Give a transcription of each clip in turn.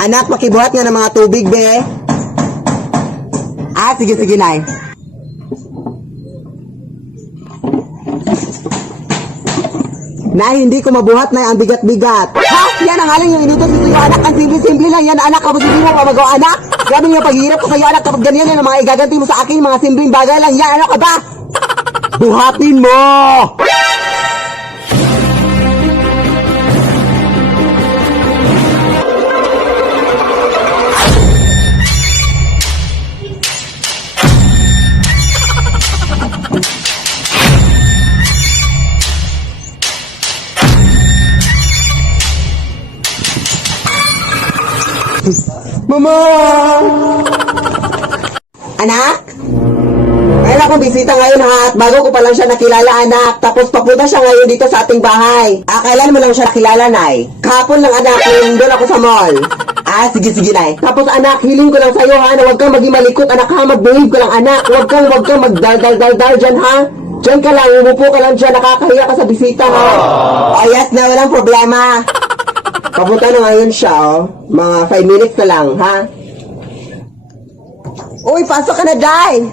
Anak, makibuhat nga ng mga tubig, be. Sige, sige, nay. Nay, hindi ko mabuhat, nay. Ang bigat-bigat. Ha? Yan ang aling yung inutos ito yung anak. Ang simple-simple lang yan, anak. Kapag hindi mo mamagaw, anak. Grabe nga paghihirap ko sa'yo, anak. Kapag ganyan yan, ang mga igaganti mo sa akin, mga simpleng bagay lang yan. Ano ka ba? Buhatin mo! Mama! Anak? Mayroon akong bisita ngayon ha, at bago ko pa lang siya nakilala, anak. Tapos papunta siya ngayon dito sa ating bahay. Kailan mo lang siya nakilala, nay? Kahapon lang, anak, yung doon ako sa mall. Sige, sige, nay. Tapos, anak, hiling ko lang sa'yo, ha, na huwag kang maging malikot, anak, ha, mag-behave ka lang, anak. Huwag kang magdal-dal-dal-dal dyan, ha. Diyan ka lang, umupo ka lang dyan, nakakahiya ka sa bisita, ha. Yes, na, walang problema. Papunta na ngayon siya, oh. Mga 5 minutes na lang, ha? Uy, pasok ka na, Day!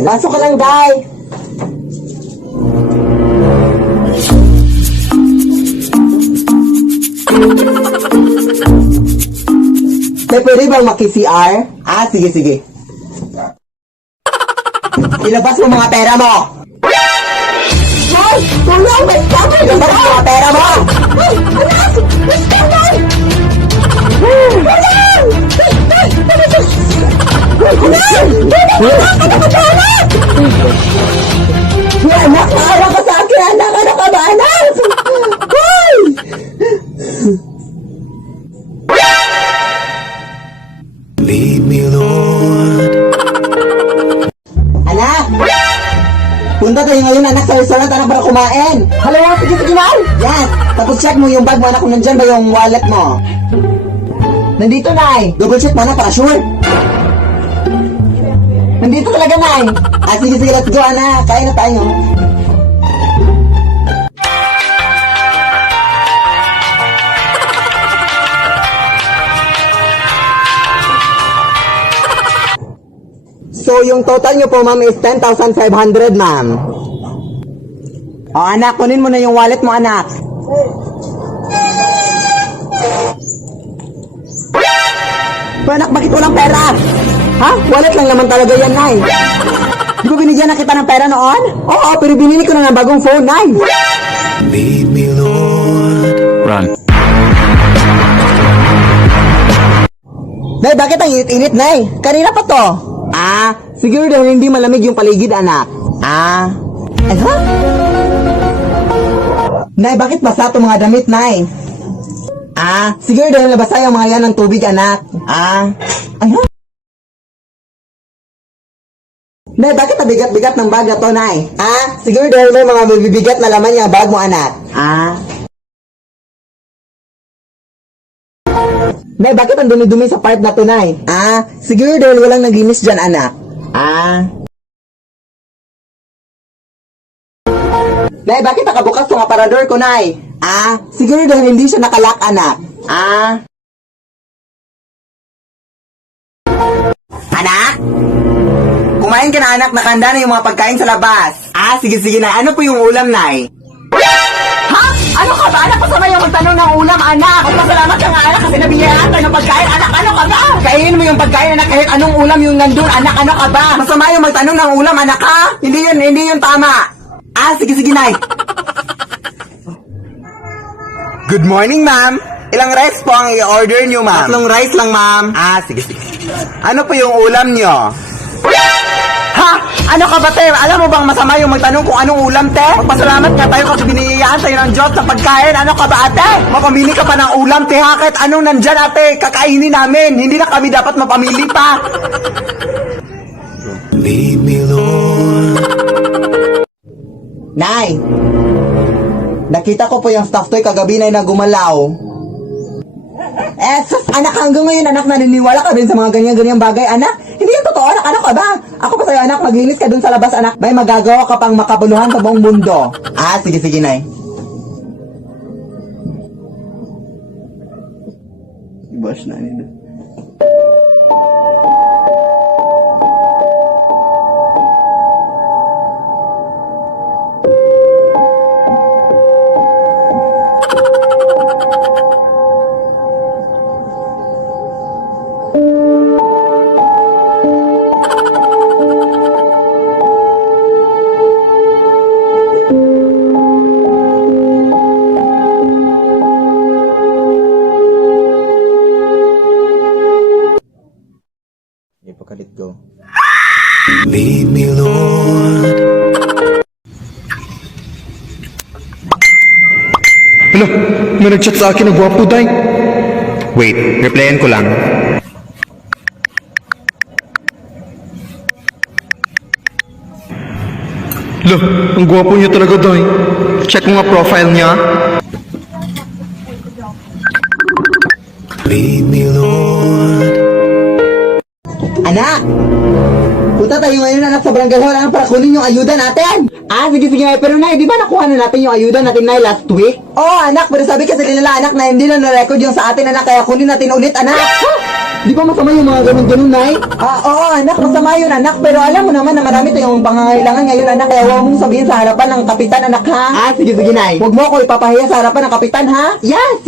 Pasok ka lang, Day! May pwede bang maki-CR? Sige, sige. Ilabas mo mga pera mo! Ay! Tulong! May sabi! Ilabas mo mga pera mo! Ay! Anak! Gusto mo! Tulong! Anak! Maawa ka sa akin! Anak! Ano ka ba, anak? Ay! Lead me, Lord. Anak! Punta tayo ngayon, anak, sa restaurant, anak, para kumain. Hello, sige, sige, now. Yes. Tapos check mo yung bag mo, anak, kung nandyan ba yung wallet mo. Nandito, nay. Double check mo, anak, para sure. Nandito talaga, nay. Sige, sige, let's go, anak. Kain na tayo. So, yung total nyo po, ma'am, is 10,500, ma'am. Anak, kunin mo na yung wallet mo, anak. Anak, bakit walang pera? Ha? Wallet lang naman talaga yan, nay. Di ba binigyan na kita ng pera noon? Oo, pero binili ko na ng bagong phone, nay. Lead me, Lord. Run. Nay, bakit ang init-init, nay? Kanina pa to. Siguro dahil hindi malamig yung paligid, anak. Ha? Nay, bakit basa itong mga damit, nay? Siguro dahil nabasa yung mga yan ng tubig, anak. Nay, bakit nabigat-bigat ng bag na to, nay? Siguro dahil may mga mabibigat na laman yung bag mo, anak. Nay, bakit ang dumi-dumi sa part na to, nay? Siguro dahil walang naglinis dyan, anak. Nay, bakit nakabukas yung aparador ko, nay? Siguro dahil hindi siya nakalak, anak. Anak? Kumain ka na, anak. Nakahanda na yung mga pagkain sa labas. Sige, sige, nay. Ano po yung ulam, nay? Ha? Ano ka ba, anak? Pasama yung magtanong ng ulam, anak. Magpasalamat ka nga, anak, kasi nabiyayaan tayo ng pagkain. Anak, ano ka ba? Kainin mo yung pagkain, anak, kahit anong ulam yung nandun. Anak, ano ka ba? Masama yung magtanong ng ulam, anak, ha? Hindi yun tama. Sige, sige, nay. Good morning, ma'am. Ilang rice po ang i-order nyo, ma'am? 3 rice lang, ma'am. Sige, sige. Ano po yung ulam nyo? Ha? Ano ka ba, te? Alam mo bang masama yung magtanong kung anong ulam, te? Magpasalamat ka tayo kasi biniyayaan tayo ng Diyos sa pagkain. Ano ka ba, ate? Mapamili ka pa ng ulam, te, ha? Kahit anong nandyan, ate, kakainin namin. Hindi na kami dapat mapamili pa. Lead me, Lord. Nay, nakita ko po yung stuffed toy kagabi na gumalaw. Anak, hanggang ngayon, anak, naniniwala ka din sa mga ganyan-ganyang bagay, anak? Hindi yan totoo, anak, ano ka ba? Ako pa sa'yo, anak, maglinis ka dun sa labas, anak. May magagawa ka pang makabuluhan sa buong mundo. Sige, sige, nay. Bash na nila. Ipakalit go. Lead me, Lord. Hala, may nag-chat sa akin na gwapo, day. Wait, replyan ko lang. Hala, ang gwapo niya talaga, day. Check mo nga profile niya. Lead me, Lord. Anak! Punta tayo ngayon anak sa barangay hall anak para kunin yung ayuda natin! Sige pero nay, di ba nakuha na natin yung ayuda natin nay last week? Oo anak, pero sabi kasi nila anak na hindi na na-record yung sa atin anak, kaya kunin natin ulit anak! Di ba masama yung mga ganun-ganun nay? Oo anak, masama yun anak, pero alam mo naman na marami tayong pangangailangan ngayon anak, kaya huwag mong sabihin sa harapan ng kapitan anak ha? Sige nay. Huwag mo ako ipapahiya sa harapan ng kapitan ha? Yes!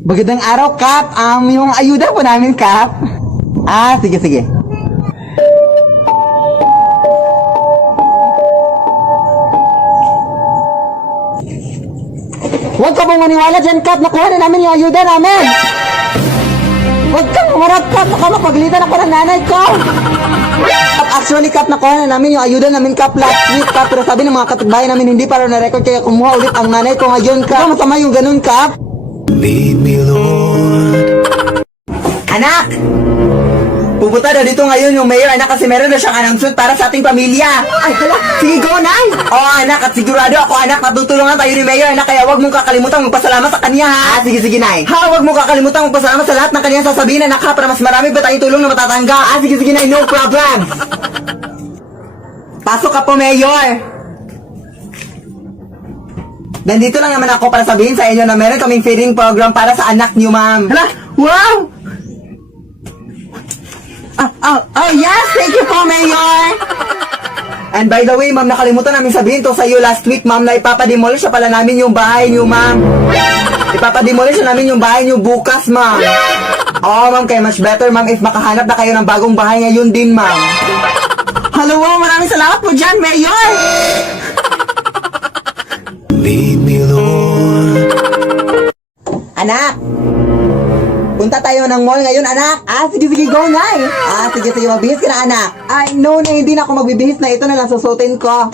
Magandang araw, Kap. Yung ayuda po namin, Kap. Sige. Huwag ka pong maniwala dyan, Kap. Nakuha na namin yung ayuda namin. Huwag kang umarap, Kap. Baka mapaglitan ako ng nanay ko. Kap, actually, Kap, nakuha na namin yung ayuda namin, Kap, last week, Kap. Pero sabi ng mga kapitbahay namin, hindi para na-record, kaya kumuha ulit ang nanay ko ngayon, Kap. Masama yung ganun, Kap. Lead me, Lord. Anak! Pupunta na dito ngayon yung mayor, anak, kasi meron na siyang announcement para sa ating pamilya. Ay, hala, sige, go, Nay! Oo, anak, at sigurado ako, anak, matutulungan tayo ni mayor, anak, kaya huwag mong kakalimutan magpasalamat sa kanya, ha? Sige, Nay. Huwag mong kakalimutan magpasalamat sa lahat ng kanyang sasabihin, anak, ha, para mas marami ba tayong tulong na matatanggap? Sige, Nay, no problem! Pasok ka po, mayor! Nandito lang naman ako para sabihin sa inyo na meron kaming feeding program para sa anak niyo, ma'am. Hala, wow! Yes! Thank you po, Mayor! And by the way, ma'am, nakalimutan namin sabihin to sa iyo last week, ma'am, na ipapademolish na pala namin yung bahay niyo, ma'am. Ipapademolish na namin yung bahay niyo bukas, ma'am. Oo, ma'am, kaya much better, ma'am, if makahanap na kayo ng bagong bahay ngayon din, ma'am. Hello, maraming salamat po dyan, Mayor! Lead me, Lord. Anak! Punta tayo ng mall ngayon, anak. Sige, go, Nay. Sige, magbihis ka na, anak. No, hindi na ako magbibihis na. Ito na lang susutin ko.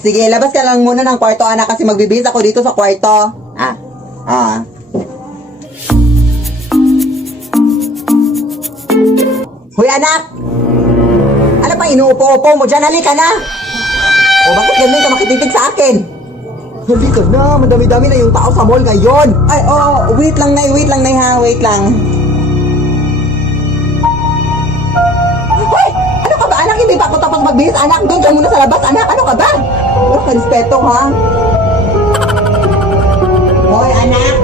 Sige, labas ka lang muna ng kwarto, anak, kasi magbibihis ako dito sa kwarto. Hoy, anak! Ano pang inuupo-upo mo dyan? Halika na! O, bakit ganun ka makititig sa akin? Halika na, madami-dami na yung tao sa mall ngayon. Wait lang, Nay, ha, wait lang. Hoy! Ano ka ba, anak? Hindi pa ako tapos magbihis, anak. Doon ka muna sa labas, anak. Ano ka ba? Wala ka respeto, ha? Hoy, anak!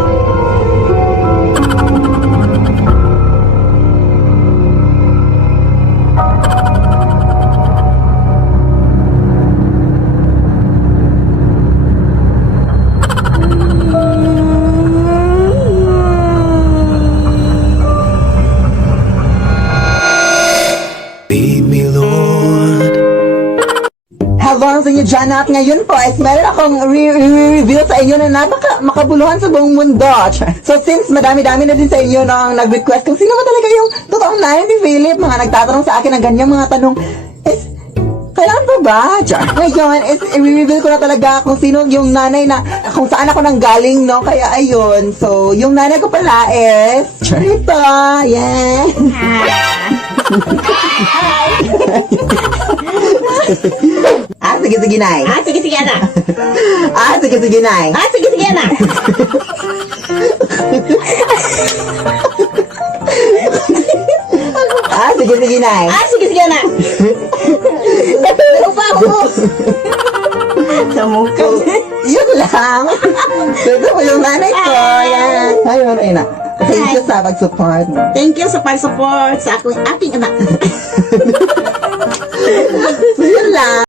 Lead me, Lord. Hello sa inyo dyan at ngayon po is meron akong re-reveal sa inyo na makabuluhan sa buong mundo. So since madami-dami na din sa inyo nang nag-request kung sino ba talaga yung totoong nanay ni Philip, mga nagtatanong sa akin ng ganyang mga tanong, is kailangan pa ba? Ngayon is i-reveal ko na talaga kung sino yung nanay na, kung saan ako nanggaling, no? Kaya ayun, so yung nanay ko pala is ito, yeah. Sige, Nay. Sige, anak. Sige, Nay. Sige, anak. Sige, Nay. Sige, anak. Ano pa ako? Sa mukha. Yun lang. Ito po yung nanay ko. Yan. sa'yo na. Thank you sa pag-support. Thank you sa pag-support sa aking anak.